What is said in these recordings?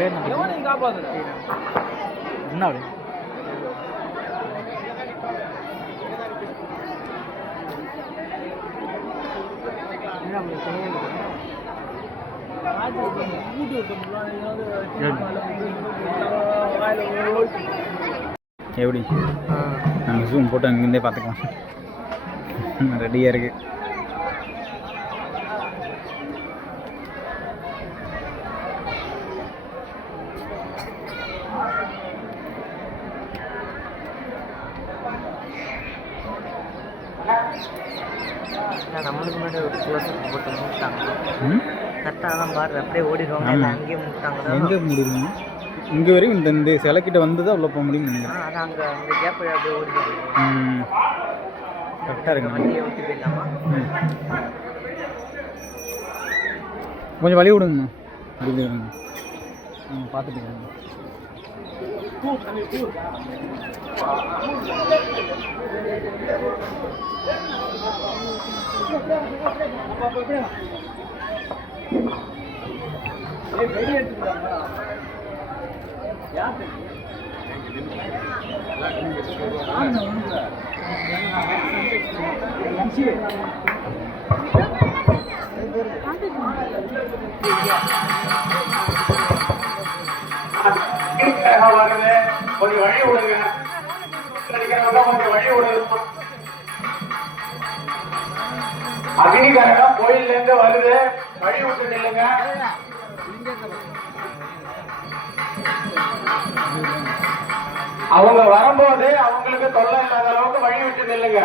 பேர் என்ன அப்படி எப்படி நாங்கள் ஜூம் போட்டு அங்கேருந்தே பார்த்துக்கலாம் ரெடியாக இருக்குது. நம்மளுக்கு முன்னாடி ஒரு க்ளோஸ் போட்டு மூட்டாங்க. கரெக்டாக தான் பாரு அப்படியே ஓடிடுவாங்க. அங்கேயே மூட்டாங்க. எங்கே மூடிடுவாங்க? இங்கே வரைக்கும் இந்த சிலைக்கிட்ட வந்து தான் உள்ளே போக முடியும்னு நினைக்கிறேன். அது அங்கே அந்த கேப் அப்படியே ஓடிடுவாங்க. கரெக்டாக இருக்கு. வண்டியை விட்டு போயிடலாமா? கொஞ்சம் வழி விடுங்கண்ணா. அப்படி பார்த்துட்டு வருது, கொஞ்சம் வழி விடுங்க. கொஞ்சம் வழி விடுங்க. அக்னிகரணம் கோயில்ல இருந்து வருது, வழி விட்டு நில்லுங்க. அவங்க வரும்போது அவங்களுக்கு தொல்லை இல்லாத அளவுக்கு வழி விட்டு நில்லுங்க.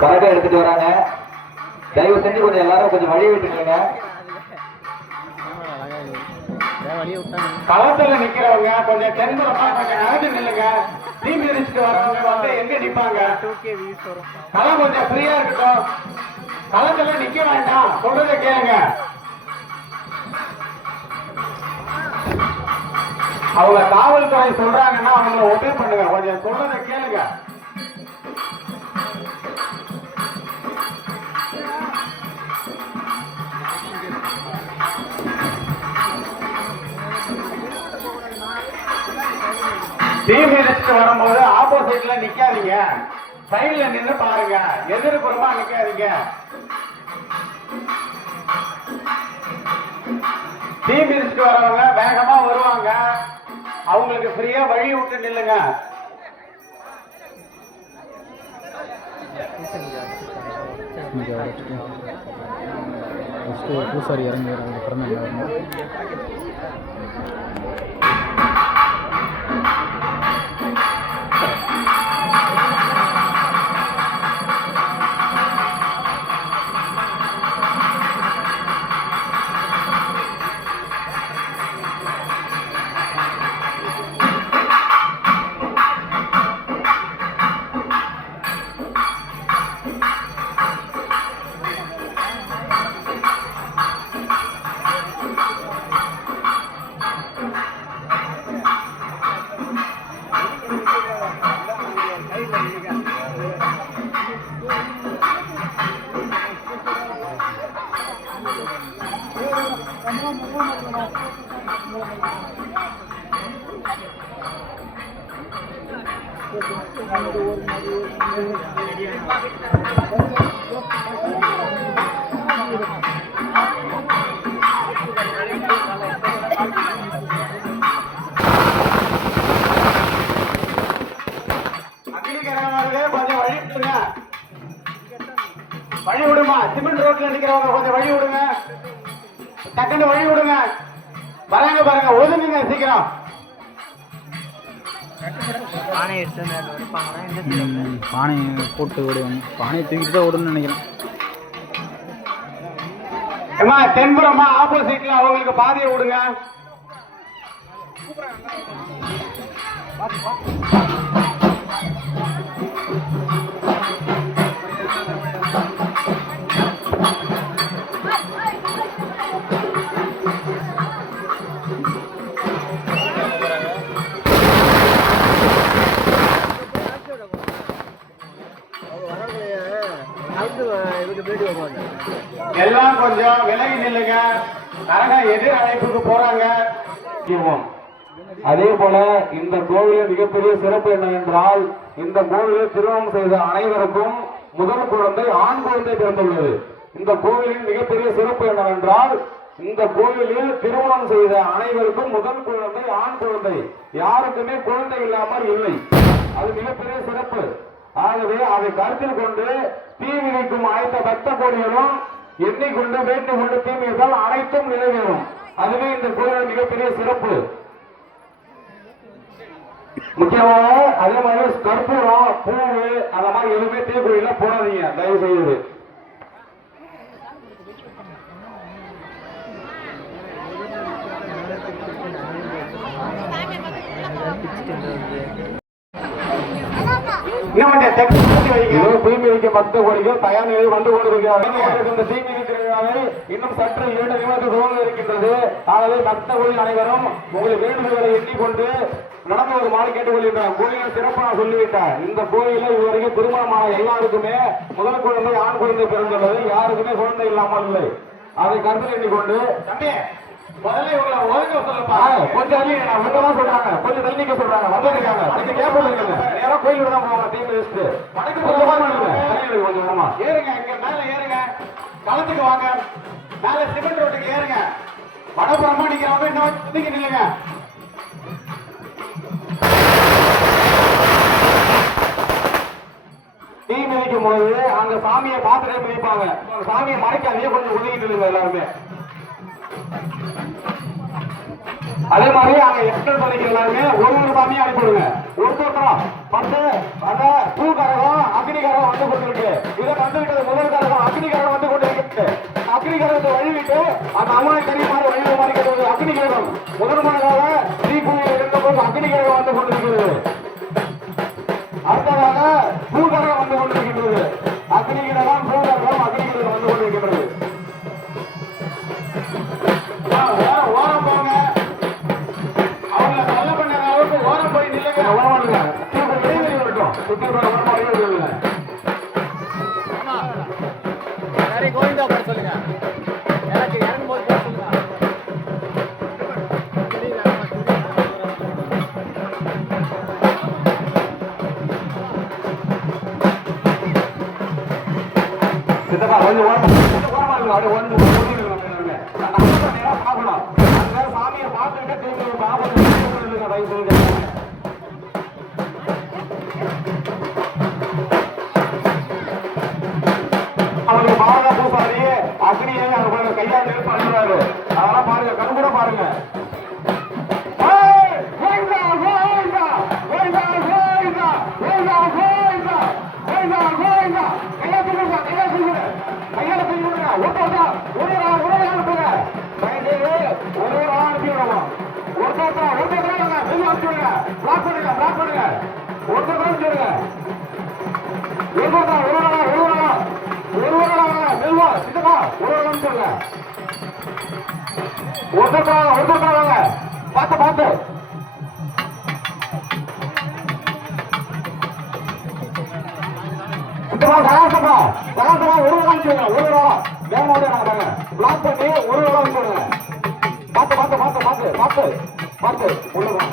கரெக்டா எடுத்துட்டு வராங்க. தயவு செஞ்சு கொஞ்சம் எல்லாரும் கொஞ்சம் வழி விட்டுருங்க. களத்துல நிக்கிறவங்க கொஞ்சம் தென்புறமா கொஞ்சம் நகர்ந்து நில்லுங்க. தீ மிதிச்சுட்டு வரவங்க வந்து எங்க நிப்பாங்க? களம் கொஞ்சம் ஃப்ரீயா இருக்கட்டும். களத்துல நிக்க வேண்டாம், சொல்றதை கேளுங்க. அவங்க காவல்துறை சொல்றாங்கன்னா அவங்கள ஒபே பண்ணுங்க. கொஞ்சம் சொல்றதை கேளுங்க. தீ மிதிச்சுட்டு வரும்போது ஆப்போசிட்ல நிக்காதீங்க, சைட்ல நின்று பாருங்க. எதிர்ப்புறமா நிக்காதீங்க. தீ மிதிச்சுட்டு வரவங்க வேகமா வருவாங்க, அவங்களுக்கு ஃப்ரீயா வழி விட்டு நில்லுங்க. பூசாரி இறங்கி பிறந்த வழி விடுமா. சிமெண்ட் ரோட்ல நிக்கிறவங்க கொஞ்சம் வழி விடுங்க. டக்குன்னு வழி விடுங்க. வராங்க பாருங்க, ஒதுங்குங்க சீக்கிரம். பானையை போட்டு ஓடுவாங்க. பானையை தூக்கிட்டு தான் ஓடுன்னு நினைக்கிறேன். ஏமா தென்புறமா ஆப்போசிட்ல அவங்களுக்கு பாதையை விடுங்க. எல்லாம் கொஞ்சம் விலகி நில்லுங்க. கரகம் எதிர் அழைப்புக்கு போறாங்க. அதே போல இந்த கோவிலின் மிகப்பெரிய சிறப்பு என்னவென்றால், இந்த கோவிலில் திருமணம் செய்த அனைவருக்கும் முதல் குழந்தை ஆண் குழந்தை பிறந்துள்ளது. இந்த கோவிலின் மிகப்பெரிய சிறப்பு என்னவென்றால், இந்த கோவிலில் திருமணம் செய்த அனைவருக்கும் முதல் குழந்தை ஆண் குழந்தை, யாருக்குமே குழந்தை இல்லாமல் இல்லை. அது மிகப்பெரிய சிறப்பு. ஆகவே அதை கருத்தில் கொண்டு தீ மிதிக்கும் அனைத்த பக்த கோடிகளும் எண்ணிக்கொண்டு வேண்டிக் கொண்டு தீ மிதித்தால் அனைத்தும் நிறைவேறும். அதுவே இந்த கோவிலின் மிகப்பெரிய சிறப்பு. முக்கியமாக அதே மாதிரி கற்பூரம், பூவு அந்த மாதிரி எதுவுமே தீக்குழியில போடாதீங்க தயவு செய்து. தீமிதிக்க பக்த கோடிகள் தயார் நிலையில் வந்து கொண்டிருக்கிறார்கள். இந்த தீமிதிக்க இன்னும் சற்று 2 நிமிடத்தில் துவங்க இருக்கின்றது. ஆகவே பக்த கோயில் அனைவரும் உங்கள் வேண்டுதல்களை எண்ணிக்கொண்டு நடந்து வருமாறு கேட்டுக்கொள்கின்றனர். கோயிலின் சிறப்பு நான் சொல்லிவிட்டேன். இந்த கோயிலில் இதுவரைக்கும் திருமணமான எல்லாருக்குமே முதல் குழந்தை ஆண் குழந்தை பிறந்துள்ளது. யாருக்குமே குழந்தை இல்லாமல் இல்லை. அதை கருத்தில் எண்ணிக்கொண்டு முதல்ல இவங்களை ஒழுங்க சொல்லுப்பா. கொஞ்சம் தான் சொல்றாங்க, கொஞ்சம் தள்ளிக்க சொல்றாங்க. வந்துருக்காங்க அதுக்கு கேட்பது நேரம் கோயிலுக்கு தான் போவாங்க. தீ மிதிச்சுட்டு கொஞ்சம் ஏறுங்க, இங்க மேல ஏறுங்க, களத்துக்கு வாங்க, மேல சிமெண்ட் ரோட்டுக்கு ஏறுங்க. வடபுறமா நிக்கிறவங்க இன்னும் நில்லுங்க. தீ மிதிக்கும் போது அந்த சாமியை பார்த்துட்டே மிதிப்பாங்க. சாமியை மறைக்காதே, கொஞ்சம் ஒதுங்கிட்டு இல்லைங்க எல்லாருமே. அதே மாதிரி அங்க எக்ஸ்டர் பண்ணிக்க எல்லாருமே ஒரு சாமியை அனுப்பிடுங்க. ஒருத்தரம் 10 அந்த பூகரகம் அக்னிகரகம் வந்து கொண்டிருக்கு. இதை வந்துவிட்டது முதல் கரகம் அக்னிகரகம் வந்து கொண்டிருக்கு. அக்னிகரகத்தை வழிவிட்டு அந்த அம்மாவை தெரியுமாறு வழிவிட மாறிக்கிறது. அக்னிகரகம் முதன்முறையாக தீக்குழியில் இருந்தபோது அக்னிகரகம் வந்து கொண்டிருக்கிறது. அடுத்ததாக பூகரகம் வந்து கொண்டிருக்கின்றது. அக்னிகரகம் பூகரகம் அக்னிகரகம் வந்து கொண்டிருக்கின்றது. ஓரம் போங்க, அவங்களை நல்ல பண்ண அளவுக்கு ஓரம் போய் நில்லுங்க. ஓரம் இடைவெளி வரட்டும். கோவிந்தா போட சொல்லுங்க. இறங்கும்போது போட சொல்லுங்க. சித்தப்பா கொஞ்சம் ஓரமா இருக்கு. அப்படியே வந்து பார்க்கணும். அந்த சாமியை பார்த்துட்டு திரும்பி அவருக்கு பாரத பூசாரி அக்னியை அவங்க கையால் நெருப்பு அனுப்புறாரு. அதெல்லாம் பாருங்க, கண் கூட பாருங்க. பார்த்து பார்த்து சகாசமா சகாசமா ஒரு வாங்கிச்சுங்க. ஒரு வேகமாவே நாங்க பிளாக் பண்ணி ஒரு வாங்கிச்சுடுங்க. பார்த்து பார்த்து பார்த்து பார்த்து பார்த்து பார்த்து உள்ளதா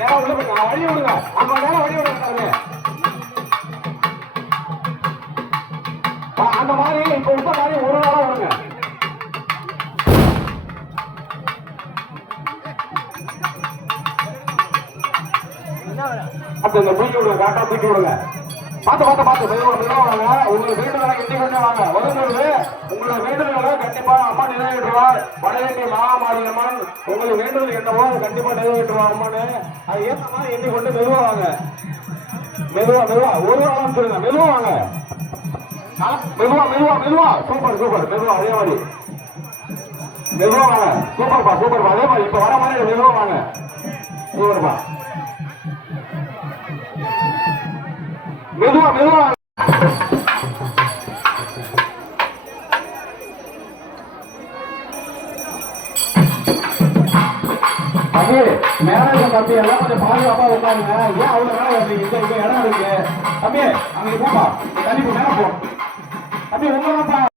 நேரம் உள்ள போய் வழி விடுங்க. அங்க நேரம் வழி விடுங்க. அந்த மாதிரி இப்ப இந்த மாதிரி ஒரு நாளா விடுங்க. அப்ப இந்த தூக்கி விடுங்க, கரெக்டா தூக்கி விடுங்க. பார்த்து பார்த்து பார்த்து வாங்க. உங்களுக்கு வேண்டுதலை இன்னைக்கு வாங்க. வரும்போது உங்களோட வேண்டுதல்களை கண்டிப்பா அம்மா நிறைவேற்றுவார். வடவேண்டிய மகாமாரியம்மன் உங்களுக்கு வேண்டுதல் என்னவோ கண்டிப்பா நிறைவேற்றுவார் அம்மான்னு. அது ஏற்ற மாதிரி எண்ணி கொண்டு மெதுவா வாங்க. மெதுவா மெதுவா ஒரு நாளும் சொல்லுங்க. மெதுவா வாங்க. மெதுவா மெதுவா மெதுவா. Super super. மெதுவா அதே மாதிரி மெதுவா வாங்க. சூப்பர்பா சூப்பர்பா. அதே மாதிரி இப்ப வர மாதிரி மெதுவா வாங்க. சூப்பர்பா. மெதுவா மெதுவா. தம்பி மேல தம்பி எல்லாம் கொஞ்சம் பாதுகாப்பா உட்காருங்க. ஏன் அவ்வளவு நேரம் வருது? இங்க இடம் இருக்கு தம்பி. அங்க போப்பா, தள்ளி போ, மேல போ. அப்படி உங்களப்பா